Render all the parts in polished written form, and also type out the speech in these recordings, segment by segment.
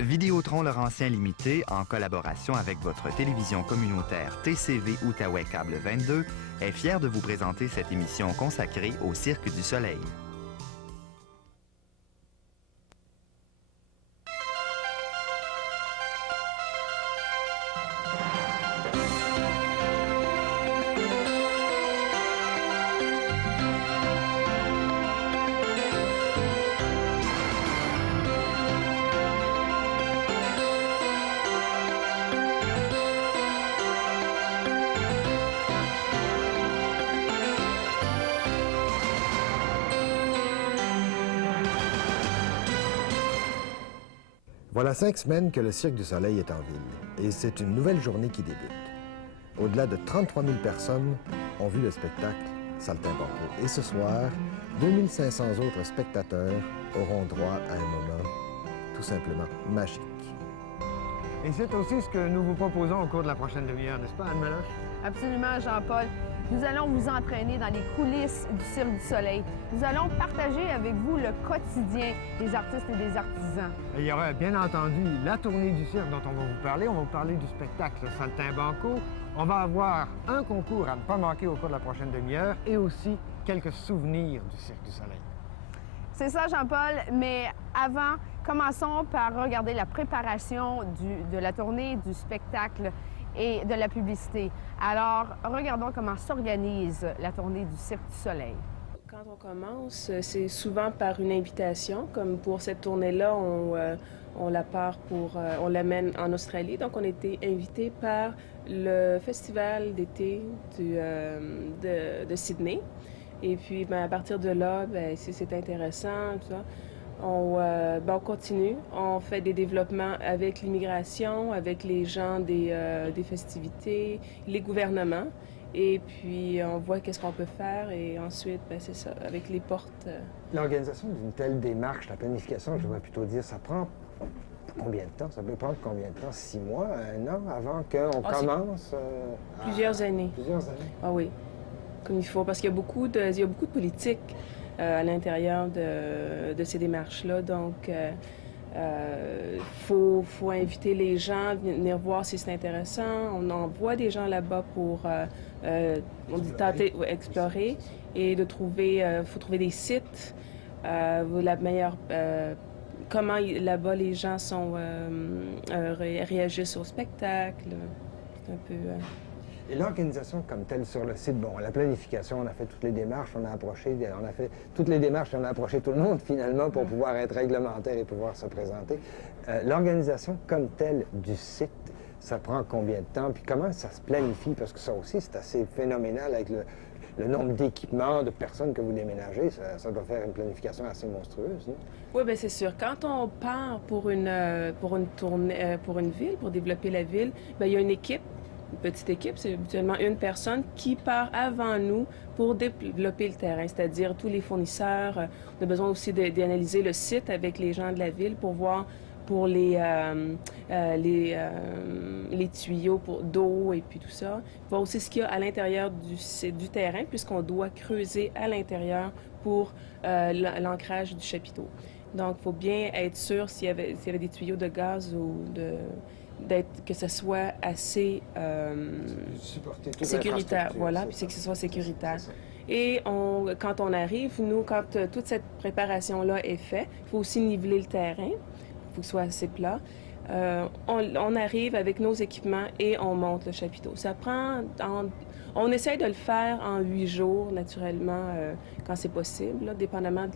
Vidéotron Laurentien Limité, en collaboration avec votre télévision communautaire TCV Outaouais Câble 22, est fier de vous présenter cette émission consacrée au Cirque du Soleil. Voilà 5 semaines que le Cirque du Soleil est en ville et c'est une nouvelle journée qui débute. Au-delà de 33 000 personnes ont vu le spectacle Saltimbanco. Et ce soir, 2500 autres spectateurs auront droit à un moment tout simplement magique. Et c'est aussi ce que nous vous proposons au cours de la prochaine demi-heure, n'est-ce pas, Anne Meloche? Absolument, Jean-Paul. Nous allons vous entraîner dans les coulisses du Cirque du Soleil. Nous allons partager avec vous le quotidien des artistes et des artisans. Et il y aura bien entendu la tournée du cirque dont on va vous parler. On va vous parler du spectacle Saltimbanco. On va avoir un concours à ne pas manquer au cours de la prochaine demi-heure et aussi quelques souvenirs du Cirque du Soleil. C'est ça, Jean-Paul, mais avant, commençons par regarder la préparation de la tournée, du spectacle et de la publicité. Alors, regardons comment s'organise la tournée du Cirque du Soleil. Quand on commence, c'est souvent par une invitation. Comme pour cette tournée-là, on la part on l'amène en Australie. Donc, on a été invité par le festival d'été de Sydney. Et puis, à partir de là, si c'est intéressant, tout ça, on continue. On fait des développements avec l'immigration, avec les gens des festivités, les gouvernements. Et puis, on voit qu'est-ce qu'on peut faire. Et ensuite, c'est ça, avec les portes. L'organisation d'une telle démarche, la planification, je devrais plutôt dire, ça prend combien de temps? Ça peut prendre combien de temps? 6 mois, 1 an avant qu'on commence? Plusieurs années. Plusieurs années? Ah oui, comme il faut. Parce qu'il y a beaucoup de politique à l'intérieur de ces démarches-là. Donc, faut inviter les gens, venir voir si c'est intéressant. On envoie des gens là-bas pour tenter, explorer et de trouver, faut trouver des sites, la meilleure, comment là-bas les gens réagissent au spectacle. C'est un peu... Et l'organisation comme telle sur le site, bon, la planification, on a fait toutes les démarches, on a fait toutes les démarches et on a approché tout le monde finalement pour pouvoir être réglementaire et pouvoir se présenter. L'organisation comme telle du site, ça prend combien de temps? Puis comment ça se planifie? Parce que ça aussi, c'est assez phénoménal avec le nombre d'équipements, de personnes que vous déménagez. Ça doit faire une planification assez monstrueuse, non? Oui, bien c'est sûr. Quand on part pour une tournée, pour une ville, pour développer la ville, bien, il y a une équipe. Une petite équipe, c'est habituellement une personne qui part avant nous pour développer le terrain, c'est-à-dire tous les fournisseurs. On a besoin aussi d'analyser le site avec les gens de la ville pour voir pour les tuyaux d'eau et puis tout ça. Voir aussi ce qu'il y a à l'intérieur du terrain, puisqu'on doit creuser à l'intérieur pour l'ancrage du chapiteau. Donc, il faut bien être sûr s'il y avait des tuyaux de gaz ou que ce soit assez sécuritaire, voilà, puis c'est que ce soit sécuritaire. Et quand on arrive, nous, quand toute cette préparation-là est faite, il faut aussi niveler le terrain, il faut que ce soit assez plat. On arrive avec nos équipements et on monte le chapiteau. Ça prend... On essaye de le faire en 8 jours, naturellement, quand c'est possible, là, dépendamment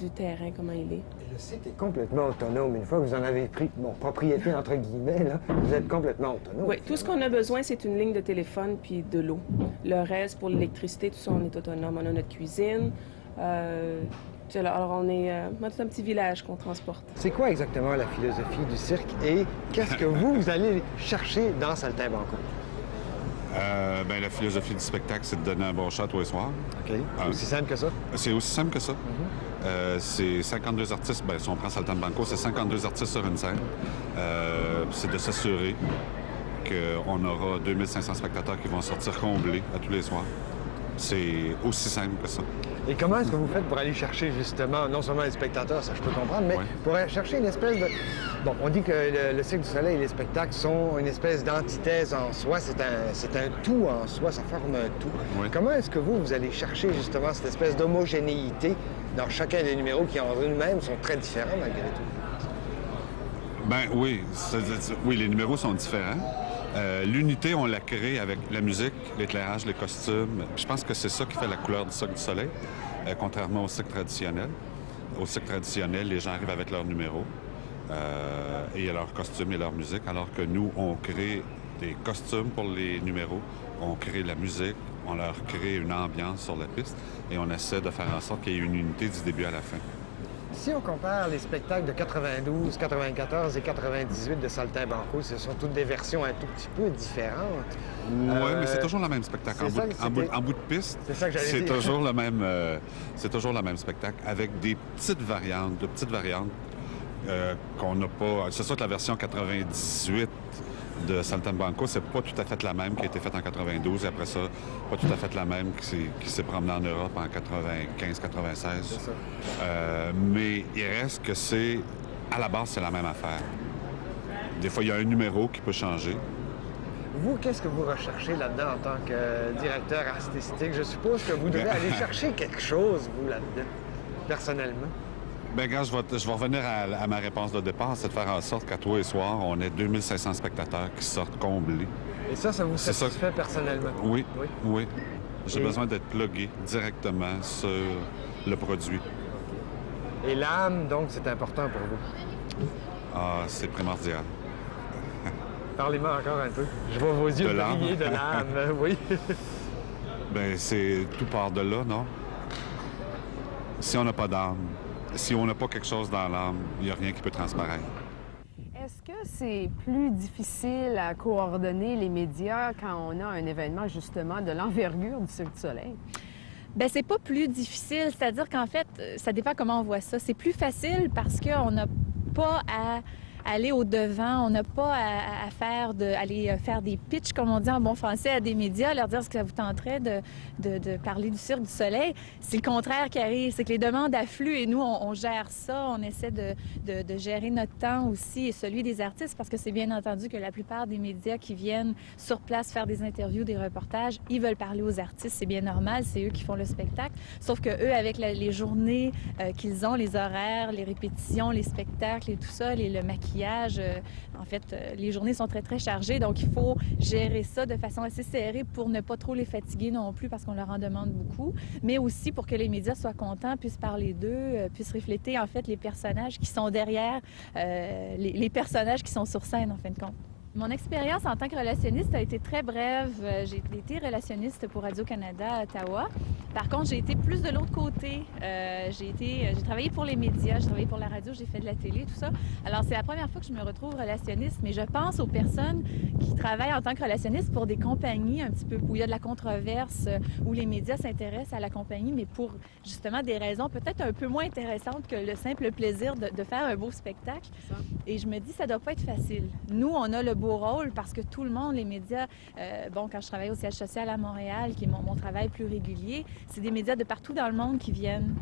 du terrain, comment il est. Et le site est complètement autonome. Une fois que vous en avez pris, propriété, entre guillemets, là, vous êtes complètement autonome. Oui, tout ce qu'on a besoin, c'est une ligne de téléphone puis de l'eau. Le reste, pour l'électricité, tout ça, on est autonome. On a notre cuisine. Alors, on est un petit village qu'on transporte. C'est quoi exactement la philosophie du cirque et qu'est-ce que vous allez chercher dans Saltimbanco? La philosophie du spectacle, c'est de donner un bon shot tous les soirs. OK. Aussi simple que ça? C'est aussi simple que ça. C'est 52 artistes. Si on prend Saltimbanco, c'est 52 artistes sur une scène. C'est de s'assurer qu'on aura 2500 spectateurs qui vont sortir comblés à tous les soirs. C'est aussi simple que ça. Et comment est-ce que vous faites pour aller chercher justement, non seulement les spectateurs, ça je peux comprendre, mais Ouais. pour aller chercher une espèce de... Bon, on dit que le Cirque du Soleil et les spectacles sont une espèce d'antithèse en soi, c'est un tout en soi, ça forme un tout. Ouais. Comment est-ce que vous allez chercher justement cette espèce d'homogénéité dans chacun des numéros qui en eux-mêmes sont très différents malgré tout? Ben oui, oui, les numéros sont différents. L'unité, on l'a créée avec la musique, l'éclairage, les costumes. Je pense que c'est ça qui fait la couleur du Cirque du Soleil, contrairement au cirque traditionnel. Au cirque traditionnel, les gens arrivent avec leurs numéros et leurs costumes et leur musique, alors que nous, on crée des costumes pour les numéros, on crée la musique, on leur crée une ambiance sur la piste et on essaie de faire en sorte qu'il y ait une unité du début à la fin. Si on compare les spectacles de 92, 94 et 98 de Saltimbanco, ce sont toutes des versions un tout petit peu différentes. Oui, mais c'est toujours le même spectacle. En bout de piste, C'est ça que j'allais c'est dire. toujours le même, c'est toujours le même spectacle avec des petites variantes, qu'on n'a pas. C'est sûr que la version 98 de Saltimbanco, c'est pas tout à fait la même qui a été faite en 92 et après ça, pas tout à fait la même qui s'est promenée en Europe en 95-96. Mais il reste que à la base, c'est la même affaire. Des fois, il y a un numéro qui peut changer. Vous, qu'est-ce que vous recherchez là-dedans en tant que directeur artistique? Je suppose que vous devez aller chercher quelque chose, vous, là-dedans, personnellement. Bien, gars, je vais revenir à ma réponse de départ, c'est de faire en sorte qu'à tous les soirs, on ait 2500 spectateurs qui sortent comblés. Et ça vous C'est ça. satisfait personnellement? Oui, Oui. oui. J'ai Et- besoin d'être plugué directement sur le produit. Et l'âme, donc, c'est important pour vous. Ah, c'est primordial. Parlez-moi encore un peu. Je vois vos yeux De l'âme. briller de l'âme, oui. Bien, tout part de là, non? Si on n'a pas d'âme, si on n'a pas quelque chose dans l'âme, il n'y a rien qui peut transparaître. Est-ce que c'est plus difficile à coordonner les médias quand on a un événement justement de l'envergure du Cirque du Soleil? Bien, c'est pas plus difficile, c'est-à-dire qu'en fait, ça dépend comment on voit ça. C'est plus facile parce qu'on n'a pas à aller au-devant, on n'a pas à aller faire des pitchs, comme on dit en bon français, à des médias, leur dire ce que ça vous tenterait de parler du Cirque du Soleil. C'est le contraire qui arrive, c'est que les demandes affluent et nous, on gère ça, on essaie de gérer notre temps aussi et celui des artistes parce que c'est bien entendu que la plupart des médias qui viennent sur place faire des interviews, des reportages, ils veulent parler aux artistes, c'est bien normal, c'est eux qui font le spectacle. Sauf que eux, avec les journées qu'ils ont, les horaires, les répétitions, les spectacles et tout ça, le maquillage, en fait, les journées sont très, très chargées, donc il faut gérer ça de façon assez serrée pour ne pas trop les fatiguer non plus parce qu'on leur en demande beaucoup, mais aussi pour que les médias soient contents, puissent parler d'eux, puissent refléter en fait les personnages qui sont derrière, les personnages qui sont sur scène en fin de compte. Mon expérience en tant que relationniste a été très brève. J'ai été relationniste pour Radio-Canada à Ottawa. Par contre, j'ai été plus de l'autre côté. J'ai travaillé pour les médias, j'ai travaillé pour la radio, j'ai fait de la télé, tout ça. Alors, c'est la première fois que je me retrouve relationniste, mais je pense aux personnes qui travaillent en tant que relationniste pour des compagnies un petit peu où il y a de la controverse, où les médias s'intéressent à la compagnie, mais pour justement des raisons peut-être un peu moins intéressantes que le simple plaisir de faire un beau spectacle. Et je me dis, ça doit pas être facile. Nous, on a le beau rôle parce que tout le monde, les médias, quand je travaillais au siège social à Montréal, qui est mon travail plus régulier, c'est des médias de partout dans le monde qui viennent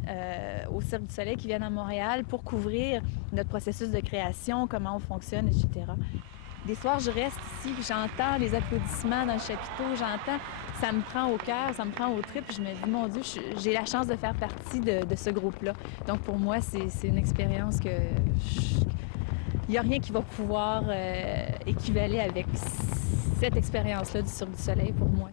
au Cirque du Soleil, qui viennent à Montréal pour couvrir notre processus de création, comment on fonctionne, etc. Des soirs, je reste ici, puis j'entends les applaudissements dans le chapiteau, ça me prend au cœur, ça me prend au trip, puis je me dis, mon Dieu, j'ai la chance de faire partie de ce groupe-là. Donc pour moi, c'est une expérience que... Il n'y a rien qui va pouvoir équivaler avec cette expérience-là du Cirque du Soleil pour moi.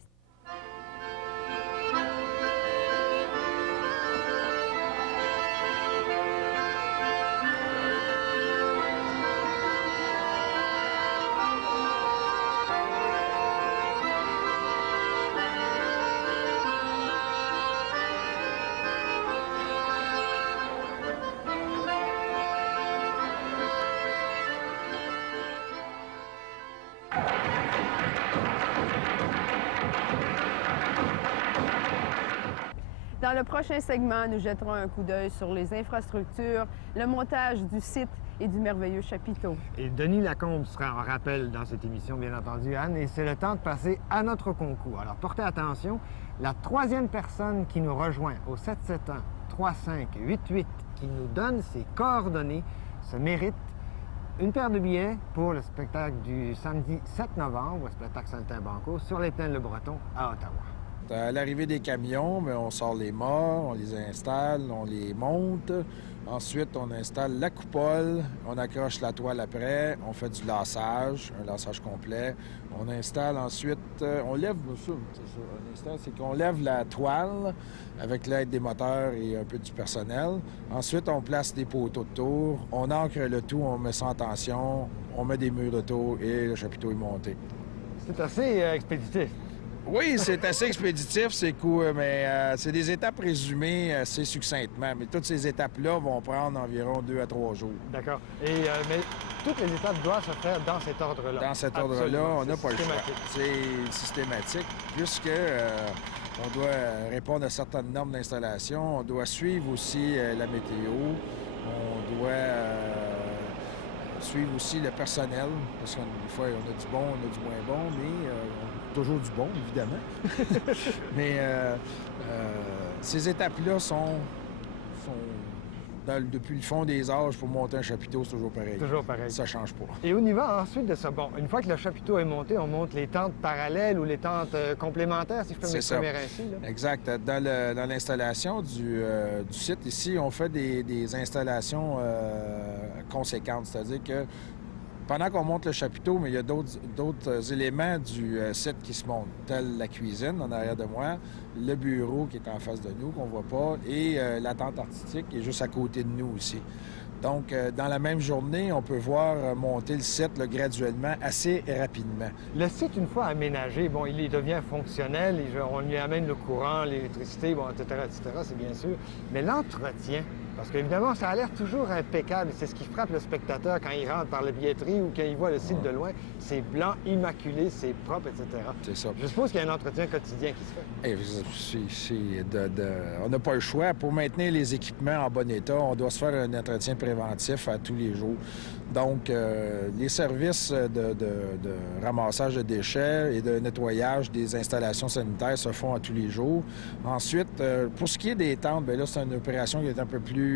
Dans le prochain segment, nous jetterons un coup d'œil sur les infrastructures, le montage du site et du merveilleux chapiteau. Et Denis Lacombe sera en rappel dans cette émission, bien entendu, Anne, et c'est le temps de passer à notre concours. Alors, portez attention, la troisième personne qui nous rejoint au 771-3588, qui nous donne ses coordonnées, se mérite une paire de billets pour le spectacle du samedi 7 novembre, le spectacle Saltimbanco, sur les plaines Le Breton à Ottawa. À l'arrivée des camions, mais on sort les mâts, on les installe, on les monte. Ensuite, on installe la coupole, on accroche la toile après, on fait du lassage, un lassage complet. On installe ensuite, on lève, c'est qu'on lève la toile avec l'aide des moteurs et un peu du personnel. Ensuite, on place des poteaux de tour, on ancre le tout, on met ça en tension, on met des murs de tour et le chapiteau est monté. C'est assez expéditif. Oui, c'est assez expéditif, c'est cool, mais c'est des étapes résumées assez succinctement. Mais toutes ces étapes-là vont prendre environ 2 à 3 jours. D'accord. Mais toutes les étapes doivent se faire dans cet ordre-là. Dans cet ordre-là, on n'a pas le choix. C'est systématique, puisque on doit répondre à certaines normes d'installation. On doit suivre aussi la météo. On doit suivre aussi le personnel, parce que des fois, on a du bon, on a du moins bon, mais toujours du bon, évidemment. Mais ces étapes-là sont depuis le fond des âges, pour monter un chapiteau, c'est toujours pareil. Toujours pareil. Ça change pas. Et on y va ensuite de ça. Bon, une fois que le chapiteau est monté, on monte les tentes parallèles ou les tentes complémentaires, si je peux m'exprimer ainsi. Là. Exact. Dans l'installation du site ici, on fait des installations conséquentes. C'est-à-dire que pendant qu'on monte le chapiteau, mais il y a d'autres éléments du site qui se montent, tels la cuisine en arrière de moi, le bureau qui est en face de nous, qu'on ne voit pas, et la tente artistique qui est juste à côté de nous aussi. Donc, dans la même journée, on peut voir monter le site là, graduellement, assez rapidement. Le site, une fois aménagé, bon, il devient fonctionnel, on lui amène le courant, l'électricité, bon, etc., c'est bien sûr. Mais l'entretien, parce qu'évidemment, ça a l'air toujours impeccable. C'est ce qui frappe le spectateur quand il rentre par la billetterie ou quand il voit le site de loin. C'est blanc, immaculé, c'est propre, etc. C'est ça. Je suppose qu'il y a un entretien quotidien qui se fait. On n'a pas le choix. Pour maintenir les équipements en bon état, on doit se faire un entretien préventif à tous les jours. Donc, les services de ramassage de déchets et de nettoyage des installations sanitaires se font à tous les jours. Ensuite, pour ce qui est des tentes, bien là, c'est une opération qui est un peu plus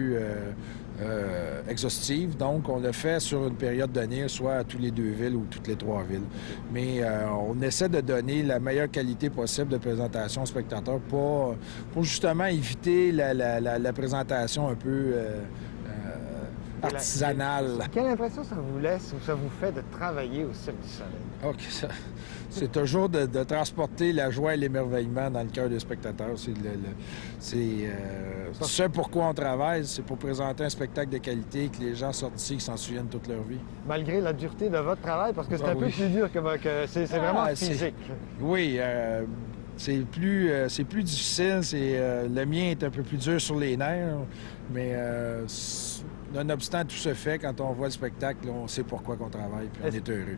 exhaustive. Donc, on le fait sur une période donnée, soit à toutes les 2 villes ou toutes les 3 villes. Mais on essaie de donner la meilleure qualité possible de présentation aux spectateurs pour justement éviter la présentation un peu artisanale. Quelle impression ça vous laisse ou ça vous fait de travailler au Cirque du Soleil? OK, c'est toujours de transporter la joie et l'émerveillement dans le cœur des spectateurs. C'est ce pourquoi on travaille, c'est pour présenter un spectacle de qualité que les gens sortent d'ici, qui s'en souviennent toute leur vie. Malgré la dureté de votre travail, parce que c'est un peu plus dur que c'est vraiment physique. Oui, c'est plus difficile. Le mien est un peu plus dur sur les nerfs, mais nonobstant tout se fait, quand on voit le spectacle, on sait pourquoi on travaille, puis on est heureux.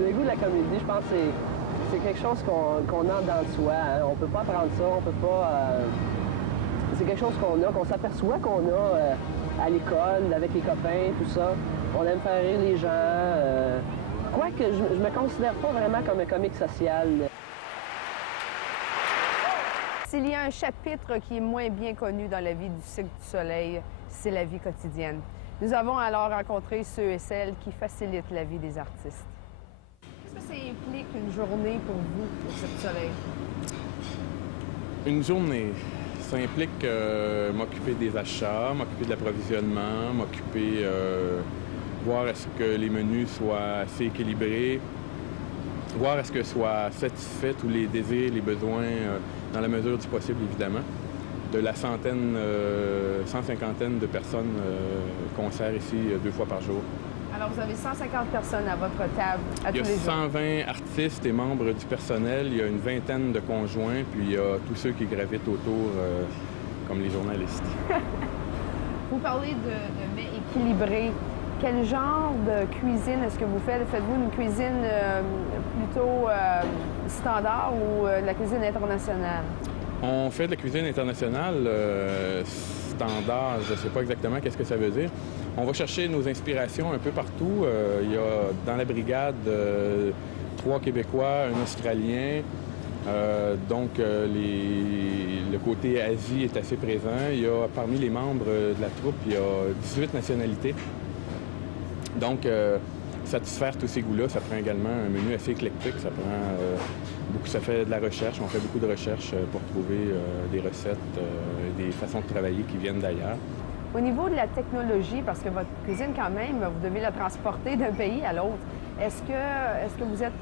Le goût de la comédie, je pense que c'est quelque chose qu'on a dans soi. Hein. On peut pas apprendre ça, on peut pas... c'est quelque chose qu'on s'aperçoit qu'on a à l'école, avec les copains, tout ça. On aime faire rire les gens. Quoique, je me considère pas vraiment comme un comique social. S'il y a un chapitre qui est moins bien connu dans la vie du Cirque du Soleil, c'est la vie quotidienne. Nous avons alors rencontré ceux et celles qui facilitent la vie des artistes. Qu'est-ce que ça implique une journée pour vous au Cirque du Soleil? Une journée, ça implique m'occuper des achats, m'occuper de l'approvisionnement, m'occuper, voir est-ce que les menus soient assez équilibrés, voir à ce que soient satisfaits tous les désirs, les besoins, dans la mesure du possible, évidemment, de la centaine, 150aine de personnes qu'on sert ici 2 fois par jour. Alors, vous avez 150 personnes à votre table à tous les jours. Il y a 120 artistes et membres du personnel, il y a une vingtaine de conjoints, puis il y a tous ceux qui gravitent autour, comme les journalistes. Vous parlez de mets équilibrés. Quel genre de cuisine est-ce que vous faites? Faites-vous une cuisine plutôt standard ou de la cuisine internationale? On fait de la cuisine internationale standard, je ne sais pas exactement qu'est-ce que ça veut dire. On va chercher nos inspirations un peu partout. Il y a dans la brigade 3 Québécois, un Australien. Le côté Asie est assez présent. Il y a parmi les membres de la troupe, il y a 18 nationalités. Donc, satisfaire tous ces goûts-là, ça prend également un menu assez éclectique. Ça fait de la recherche. On fait beaucoup de recherches pour trouver des recettes, des façons de travailler qui viennent d'ailleurs. Au niveau de la technologie, parce que votre cuisine, quand même, vous devez la transporter d'un pays à l'autre. Est-ce que vous êtes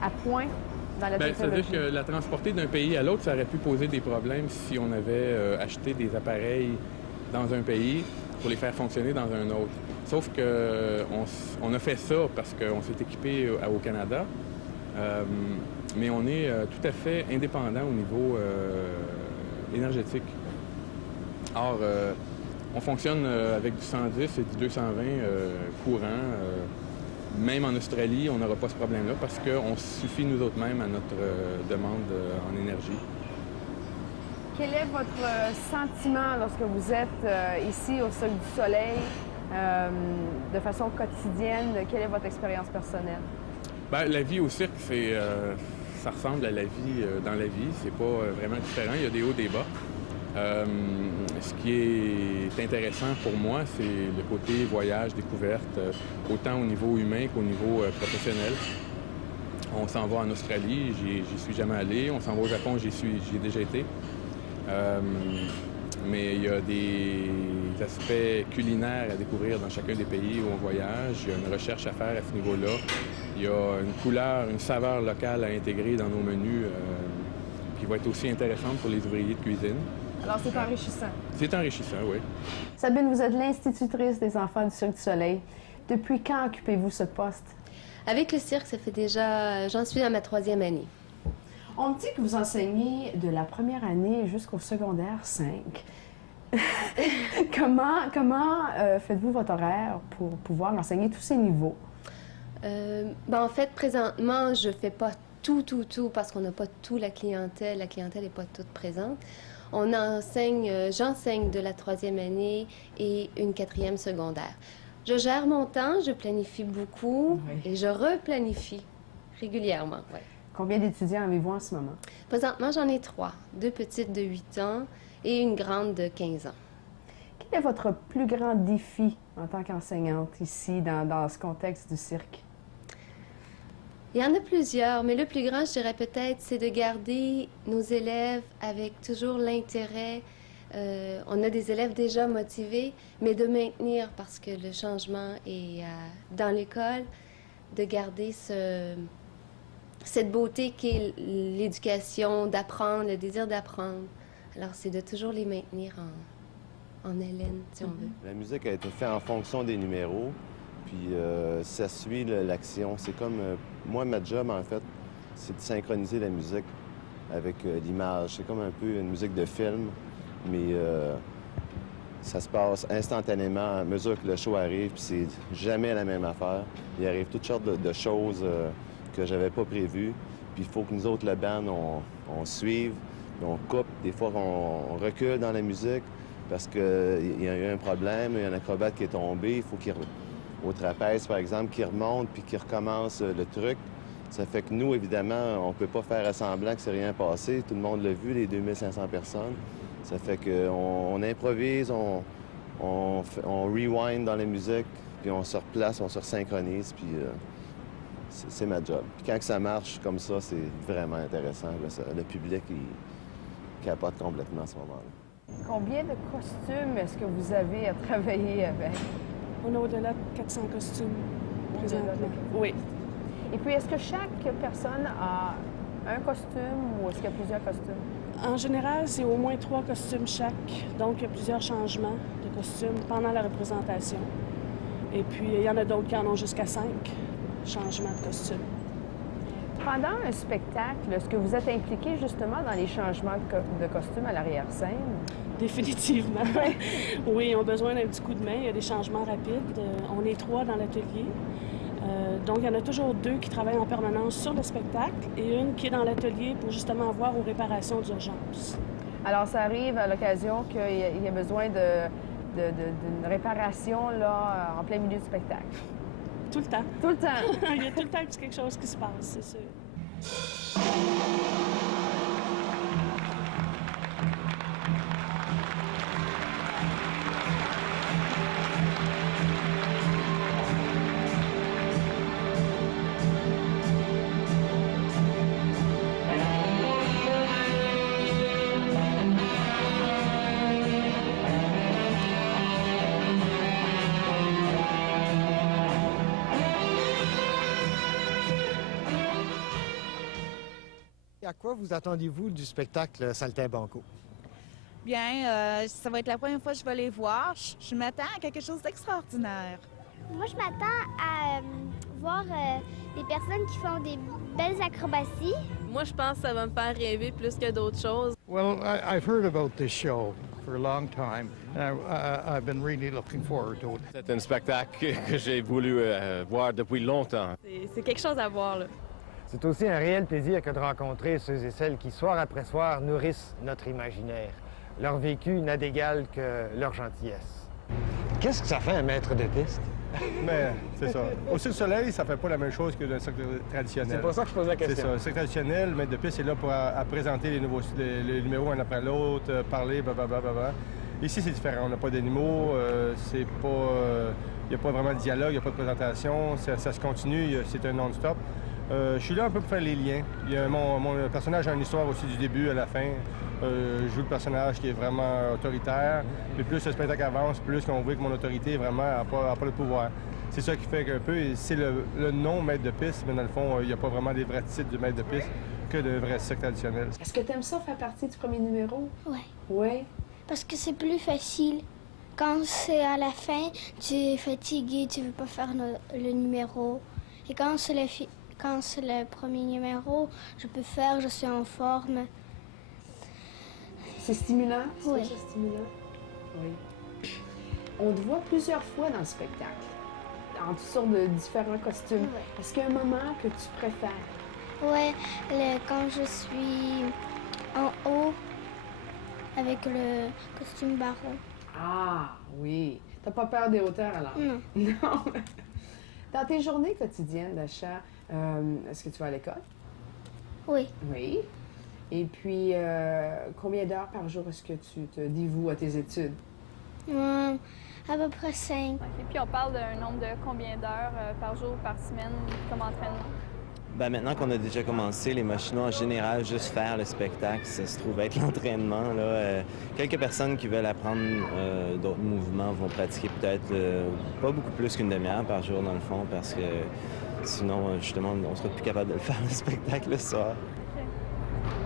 à point dans la technologie? C'est-à-dire que la transporter d'un pays à l'autre, ça aurait pu poser des problèmes si on avait acheté des appareils dans un pays pour les faire fonctionner dans un autre. Sauf qu'on a fait ça parce qu'on s'est équipé au Canada, mais on est tout à fait indépendant au niveau énergétique. Or, on fonctionne avec du 110 et du 220 courant. Même en Australie, on n'aura pas ce problème-là parce qu'on suffit nous autres mêmes à notre demande en énergie. Quel est votre sentiment lorsque vous êtes ici au Cirque du Soleil de façon quotidienne? Quelle est votre expérience personnelle? La vie au cirque, ça ressemble à la vie dans la vie. C'est pas vraiment différent. Il y a des hauts, des bas. Ce qui est intéressant pour moi, c'est le côté voyage, découverte, autant au niveau humain qu'au niveau professionnel. On s'en va en Australie, j'y suis jamais allé. On s'en va au Japon, j'y ai déjà été. Mais il y a des aspects culinaires à découvrir dans chacun des pays où on voyage. Il y a une recherche à faire à ce niveau-là. Il y a une couleur, une saveur locale à intégrer dans nos menus qui va être aussi intéressante pour les ouvriers de cuisine. Alors, c'est enrichissant. C'est enrichissant, oui. Sabine, vous êtes l'institutrice des enfants du Cirque du Soleil. Depuis quand occupez-vous ce poste? Avec le cirque, ça fait déjà... J'en suis à ma 3e année. On me dit que vous enseignez de la première année jusqu'au secondaire 5. Comment faites-vous votre horaire pour pouvoir enseigner tous ces niveaux? En fait, présentement, je ne fais pas tout, parce qu'on n'a pas toute la clientèle. La clientèle n'est pas toute présente. J'enseigne de la 3e année et une 4e secondaire. Je gère mon temps, je planifie beaucoup et je replanifie régulièrement. Ouais. Combien d'étudiants avez-vous en ce moment? Présentement, j'en ai 3. 2 petites de 8 ans et une grande de 15 ans. Quel est votre plus grand défi en tant qu'enseignante ici, dans ce contexte du cirque? Il y en a plusieurs, mais le plus grand, je dirais peut-être, c'est de garder nos élèves avec toujours l'intérêt. On a des élèves déjà motivés, mais de maintenir, parce que le changement est dans l'école, de garder cette beauté qu'est l'éducation, d'apprendre, le désir d'apprendre. Alors, c'est de toujours les maintenir en haleine, si on veut. La musique a été faite en fonction des numéros, puis ça suit l'action. C'est comme... moi, ma job, en fait, c'est de synchroniser la musique avec l'image. C'est comme un peu une musique de film, mais ça se passe instantanément à mesure que le show arrive, puis c'est jamais la même affaire. Il arrive toutes sortes de choses que j'avais pas prévues, puis il faut que nous autres, le band, on suive, on coupe. Des fois, on recule dans la musique parce qu'il y a eu un problème, il y a un acrobate qui est tombé, il faut qu'il au trapèze, par exemple, qui remonte puis qui recommence le truc. Ça fait que nous, évidemment, on peut pas faire semblant que c'est rien passé. Tout le monde l'a vu, les 2500 personnes. Ça fait qu'on improvise, on rewind dans la musique, puis on se replace, on se resynchronise, puis c'est ma job. Puis quand ça marche comme ça, c'est vraiment intéressant. Le public, il capote complètement à ce moment-là. Combien de costumes est-ce que vous avez à travailler avec? On a au-delà de 400 costumes présentement. Oui. Et puis, est-ce que chaque personne a un costume ou est-ce qu'il y a plusieurs costumes? En général, c'est au moins 3 costumes chaque. Donc, il y a plusieurs changements de costumes pendant la représentation. Et puis, il y en a d'autres qui en ont jusqu'à 5 changements de costumes. Pendant un spectacle, est-ce que vous êtes impliqué justement dans les changements de costume à l'arrière-scène? Définitivement. Oui, ils ont besoin d'un petit coup de main. Il y a des changements rapides. On est 3 dans l'atelier. Donc, il y en a toujours 2 qui travaillent en permanence sur le spectacle et une qui est dans l'atelier pour justement voir aux réparations d'urgence. Alors, ça arrive à l'occasion qu'il y a besoin d'une réparation là, en plein milieu du spectacle? Tout le temps. Tout le temps? Il y a tout le temps quelque chose qui se passe, c'est sûr. À quoi vous attendez-vous du spectacle Saltimbanco? Bien, ça va être la première fois que je vais les voir. Je m'attends à quelque chose d'extraordinaire. Moi, je m'attends à voir des personnes qui font des belles acrobaties. Moi, je pense que ça va me faire rêver plus que d'autres choses. Well, I've heard about this show for a long time, and I've been really looking forward to it. C'est un spectacle que j'ai voulu voir depuis longtemps. C'est quelque chose à voir, là. C'est aussi un réel plaisir que de rencontrer ceux et celles qui, soir après soir, nourrissent notre imaginaire. Leur vécu n'a d'égal que leur gentillesse. Qu'est-ce que ça fait un maître de piste? Mais c'est ça. Au Cirque du Soleil, ça fait pas la même chose que d'un cirque traditionnel. C'est pour ça que je pose la question. C'est ça. Le cirque traditionnel, le maître de piste est là pour présenter les numéros un après l'autre, parler, blablabla. Ici, c'est différent. On n'a pas d'animaux, c'est pas... Il n'y a pas vraiment de dialogue, il n'y a pas de présentation, ça se continue, c'est un non-stop. Je suis là un peu pour faire les liens. Mon personnage a une histoire aussi du début à la fin. Je joue le personnage qui est vraiment autoritaire. Puis plus le spectacle avance, plus on voit que mon autorité vraiment n'a pas le pouvoir. C'est ça qui fait qu'un peu, c'est le nom maître de piste, mais dans le fond, il n'y a pas vraiment des vrais titres de maître de piste que de vrais cirques traditionnels. Est-ce que tu aimes ça faire partie du premier numéro? Oui. Oui? Parce que c'est plus facile. Quand c'est à la fin, tu es fatigué, tu ne veux pas faire le numéro. Et quand c'est le premier numéro, je peux faire, je suis en forme. C'est stimulant? Oui. C'est stimulant? Oui. On te voit plusieurs fois dans le spectacle, en toutes sortes de différents costumes. Oui. Est-ce qu'il y a un moment que tu préfères? Oui, quand je suis en haut avec le costume baron. Ah, oui. T'as pas peur des hauteurs, alors? Non. Non. Dans tes journées quotidiennes d'achat, est-ce que tu vas à l'école? Oui. Oui. Et puis, combien d'heures par jour est-ce que tu te dévoues à tes études? À peu près 5. Et puis, on parle d'un nombre de combien d'heures par jour, par semaine, comme entraînement? Bien, maintenant qu'on a déjà commencé, les Machinois, en général, juste faire le spectacle, ça se trouve être l'entraînement. Quelques personnes qui veulent apprendre d'autres mouvements vont pratiquer peut-être pas beaucoup plus qu'une demi-heure par jour, dans le fond, parce que sinon, justement, on ne sera plus capable de le faire, le spectacle, le soir. Okay.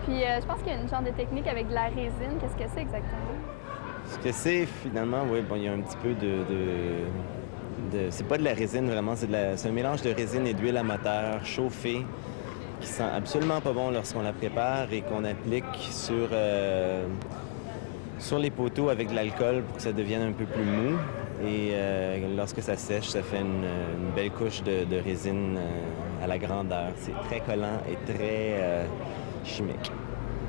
Puis, je pense qu'il y a une genre de technique avec de la résine. Qu'est-ce que c'est exactement? Ce que c'est, finalement, oui, bon, il y a un petit peu c'est pas de la résine vraiment, c'est un mélange de résine et d'huile à moteur chauffée qui sent absolument pas bon lorsqu'on la prépare et qu'on applique sur les poteaux avec de l'alcool pour que ça devienne un peu plus mou. Et lorsque ça sèche, ça fait une belle couche de résine à la grandeur. C'est très collant et très chimique.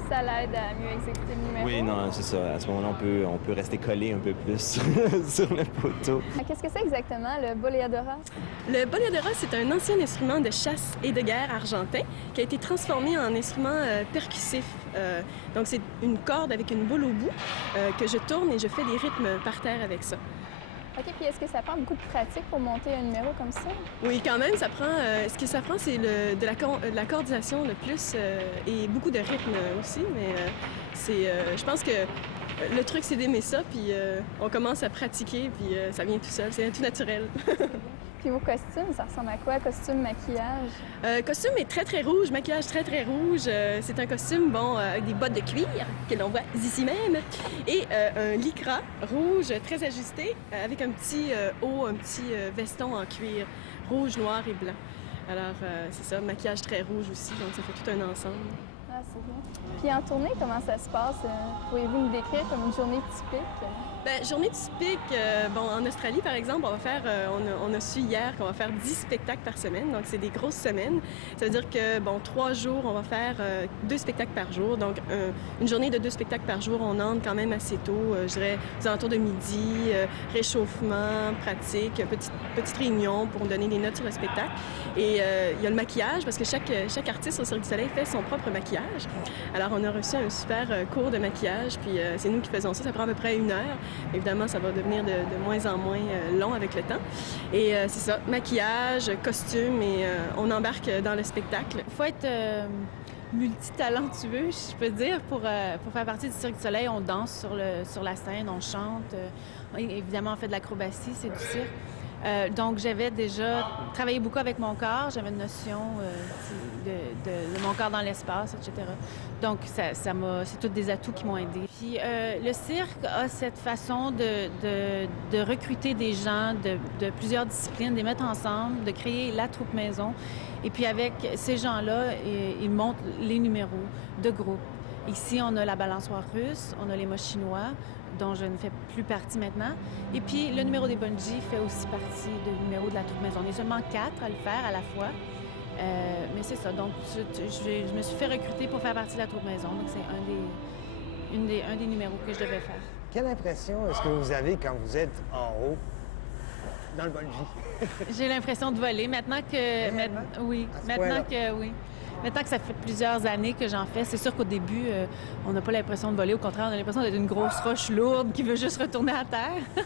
Ça l'aide à mieux exécuter le numéro? Oui, non, c'est ça. À ce moment-là, on peut rester collé un peu plus sur le poteau. Qu'est-ce que c'est exactement, le boleadora? Le boleadora, c'est un ancien instrument de chasse et de guerre argentin qui a été transformé en instrument percussif. Donc, c'est une corde avec une boule au bout que je tourne et je fais des rythmes par terre avec ça. OK, puis est-ce que ça prend beaucoup de pratique pour monter un numéro comme ça? Oui, quand même, ça prend... ce que ça prend, c'est de la coordination le plus et beaucoup de rythme aussi, mais je pense que le truc, c'est d'aimer ça, puis on commence à pratiquer, puis ça vient tout seul, c'est tout naturel. Puis vos costumes, ça ressemble à quoi? Costume, maquillage? Costume est très, très rouge, maquillage très, très rouge. C'est un costume, bon, avec des bottes de cuir que l'on voit ici même et un lycra rouge très ajusté avec un petit haut, un petit veston en cuir rouge, noir et blanc. Alors, c'est ça, maquillage très rouge aussi, donc ça fait tout un ensemble. Ah, c'est bien. Puis en tournée, comment ça se passe? Pourriez-vous nous décrire comme une journée typique? Bien, journée typique, bon, en Australie, par exemple, on va faire, on a su hier qu'on va faire 10 spectacles par semaine, donc c'est des grosses semaines. Ça veut dire que, bon, 3 jours, on va faire 2 spectacles par jour. Donc, une journée de 2 spectacles par jour, on entre quand même assez tôt, je dirais aux alentours de midi, réchauffement, pratique, petite réunion pour donner des notes sur le spectacle. Et il y a le maquillage, parce que chaque artiste au Cirque du Soleil fait son propre maquillage. Alors, on a reçu un super cours de maquillage, puis c'est nous qui faisons ça. Ça prend à peu près 1 heure. Évidemment, ça va devenir de moins en moins long avec le temps. Et c'est ça, maquillage, costume, et on embarque dans le spectacle. Il faut être multitalentueux, je peux dire, pour faire partie du Cirque du Soleil. On danse sur la scène, on chante. Évidemment, on fait de l'acrobatie, c'est du cirque. Donc, j'avais déjà travaillé beaucoup avec mon corps. J'avais une notion de mon corps dans l'espace, etc. Donc, c'est tous des atouts qui m'ont aidée. Puis, le cirque a cette façon de recruter des gens de plusieurs disciplines, de les mettre ensemble, de créer la troupe maison. Et puis, avec ces gens-là, ils montent les numéros de groupe. Ici, on a la balançoire russe, on a les mots chinois, dont je ne fais plus partie maintenant. Et puis, le numéro des bungees fait aussi partie du numéro de la troupe maison. On est seulement 4 à le faire à la fois. Mais c'est ça. Donc, je me suis fait recruter pour faire partie de la troupe maison. Donc, c'est un des numéros que je devais faire. Quelle impression est-ce que vous avez quand vous êtes en haut, dans le bungee? J'ai l'impression de voler. Maintenant que... Oui. Maintenant que ça fait plusieurs années que j'en fais, c'est sûr qu'au début, on n'a pas l'impression de voler. Au contraire, on a l'impression d'être une grosse roche lourde qui veut juste retourner à terre.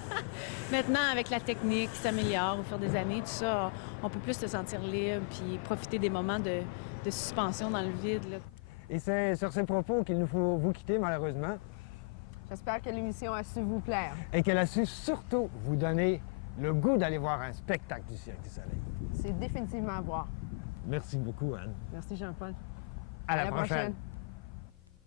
Maintenant, avec la technique qui s'améliore au fil des années, tout ça, on peut plus se sentir libre puis profiter des moments de suspension dans le vide, là. Et c'est sur ces propos qu'il nous faut vous quitter, malheureusement. J'espère que l'émission a su vous plaire. Et qu'elle a su surtout vous donner le goût d'aller voir un spectacle du Cirque du Soleil. C'est définitivement à voir. Merci beaucoup, Anne. Merci, Jean-Paul. À la prochaine.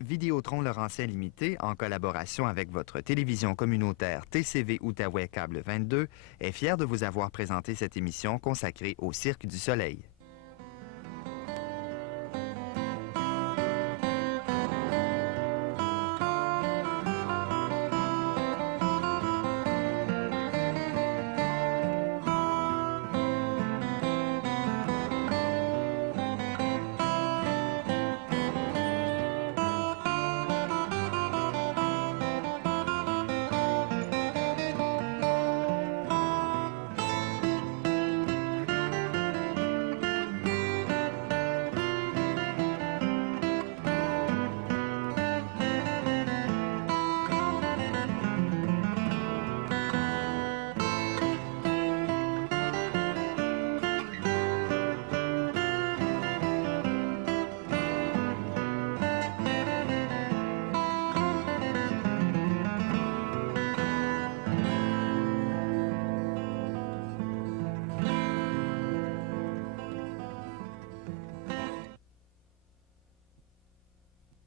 Vidéotron Laurentien Limité, en collaboration avec votre télévision communautaire TCV Outaouais Câble 22, est fier de vous avoir présenté cette émission consacrée au Cirque du Soleil.